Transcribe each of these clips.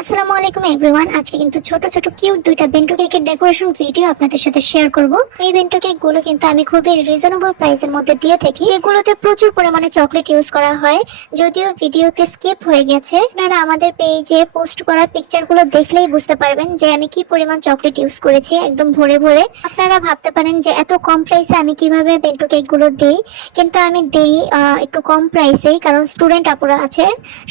আসসালামু আলাইকুম এভরিওয়ান। আজকে কিন্তু ছোট ছোট কিউট দুইটা কেকের ডেকোরেশন ভিডিও আপনাদের সাথে শেয়ার করব। এই কেকগুলো কিন্তু আমি খুবই রিজনেবল প্রাইসের মধ্যে দিয়ে থাকি। এগুলোতে প্রচুর পরিমাণে চকলেট ইউজ করা হয়। যদিও ভিডিওতে স্কিপ হয়ে গেছে। আপনারা আমাদের পেজে পোস্ট করা পিকচারগুলো দেখলেই বুঝতে পারবেন যে আমি কি পরিমাণ চকলেট ইউজ করেছি একদম ভরে ভরে। আপনারা ভাবতে পারেন যে এত কম প্রাইসে আমি কীভাবে বেন্টো কেকগুলো দিই। কিন্তু আমি একটু কম প্রাইসেই কারণ স্টুডেন্ট আপুরা আছে।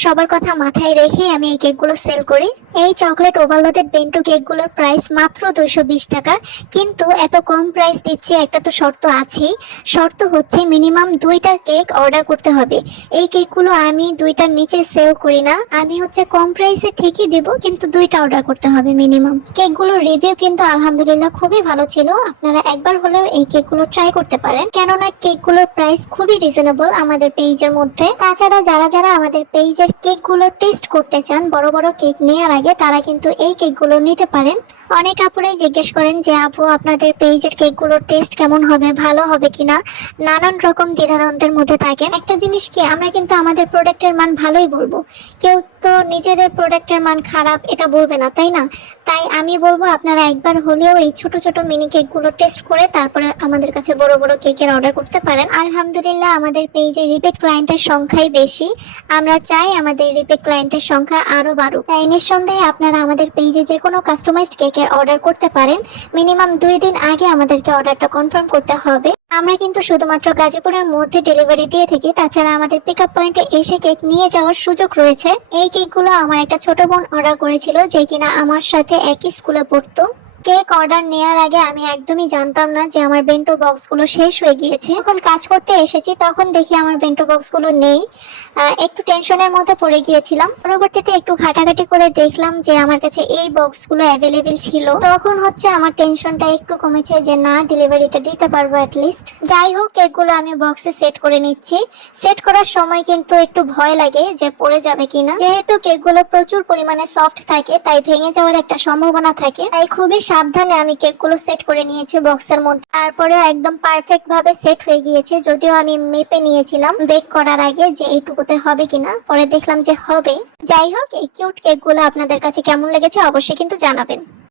সবার কথা মাথায় রেখে আমি এই কেকগুলো সেল করি এই চকলেট ওভারলোডেড বেন্টু কেকগুলোর প্রাইস মাত্র দুইশো বিশ টাকা। কিন্তু এত কম প্রাইস দিচ্ছে, একটা তো শর্ত আছেই। শর্ত হচ্ছে মিনিমাম দুইটা কেক অর্ডার করতে হবে। এই কেকগুলো আমি দুইটার নিচে সেল করি না। আমি হচ্ছে কম প্রাইসে ঠিকই দেব, কিন্তু দুইটা অর্ডার করতে হবে মিনিমাম কেকগুলোর রিভিউ কিন্তু আলহামদুলিল্লাহ খুবই ভালো ছিল। আপনারা একবার হলেও এই কেকগুলো ট্রাই করতে পারেন। কেননা কেকগুলোর প্রাইস খুবই রিজনেবল আমাদের পেজের মধ্যে। তাছাড়া যারা যারা আমাদের পেজের কেকগুলো টেস্ট করতে চান, বড় বড় কেক নেওয়ার আগে তারা কিন্তু এই কেকগুলো নিতে পারেন। অনেক আপুরাই জিজ্ঞেস করেন যে, আপু, আপনাদের পেজের কেকগুলোর টেস্ট কেমন হবে? ভালো হবে কিনা নানান রকম দ্বিধাদ্বন্দ্বের মধ্যে থাকেন। একটা জিনিস কি, আমরা কিন্তু আমাদের প্রোডাক্টের মান ভালোই বলব। কেউ তো নিজেদের প্রোডাক্টের মান খারাপ, এটা বলবে না, তাই না? তাই আমি বলব, আপনারা একবার হলেও এই ছোট ছোট মিনি কেকগুলো টেস্ট করে তারপরে আমাদের কাছে বড় বড় কেকের অর্ডার করতে পারেন। আলহামদুলিল্লাহ, আমাদের পেজে রিপিট ক্লায়েন্টের সংখ্যাই বেশি। আমরা চাই আমাদের রিপিট ক্লায়েন্টের সংখ্যা আরও বাড়ুক। তাই নিঃসন্দেহে আপনারা আমাদের পেজে যে কোনো কাস্টমাইজড কেকের অর্ডার করতে পারেন। মিনিমাম দুই দিন আগে আমাদেরকে অর্ডারটা কনফার্ম করতে হবে। আমরা কিন্তু শুধুমাত্র গাজীপুরের মধ্যে ডেলিভারি দিয়ে থাকি। তাছাড়া আমাদের পিক আপ পয়েন্টে এসে কেক নিয়ে যাওয়ার সুযোগ রয়েছে। এই কেকগুলো আমার একটা ছোট বোন অর্ডার করেছিল, যে কিনা আমার সাথে একই স্কুলে পড়তো। কেক অর্ডার নেওয়ার আগে আমি একদমই জানতাম না যে আমার বেন্টো বক্সগুলো শেষ হয়ে গিয়েছে। যখন কাজ করতে এসেছি, তখন দেখি আমার বেন্টো বক্সগুলো নেই। একটু টেনশনের মধ্যে পড়ে গিয়েছিলাম। পরবর্তীতে একটু ঘাটাঘাটি করে দেখলাম যে আমার কাছে এই বক্সগুলো অ্যাভেলেবেল ছিল। তখন হচ্ছে আমার টেনশনটা একটু কমেছে যে না ডেলিভারিটা দিতে পারব লিস্ট যাই হোক কেকগুলো আমি বক্সে সেট করে নিচ্ছি। সেট করার সময় কিন্তু একটু ভয় লাগে যে পড়ে যাবে কিনা। যেহেতু কেকগুলো প্রচুর পরিমাণে সফট থাকে, তাই ভেঙে যাওয়ার একটা সম্ভাবনা থাকে। তাই খুবই সাবধানে আমি কেকগুলো সেট করে নিয়েছি বক্সের মধ্যে। তারপরে একদম পারফেক্ট ভাবে সেট হয়ে গিয়েছে, যদিও আমি মেপে নিয়েছিলাম বেক করার আগে যে এইটুকুতে হবে কিনা। পরে দেখলাম যে হবে। যাই হোক, এই কিউট কেকগুলো আপনাদের কাছে কেমন লেগেছে অবশ্যই কিন্তু জানাবেন।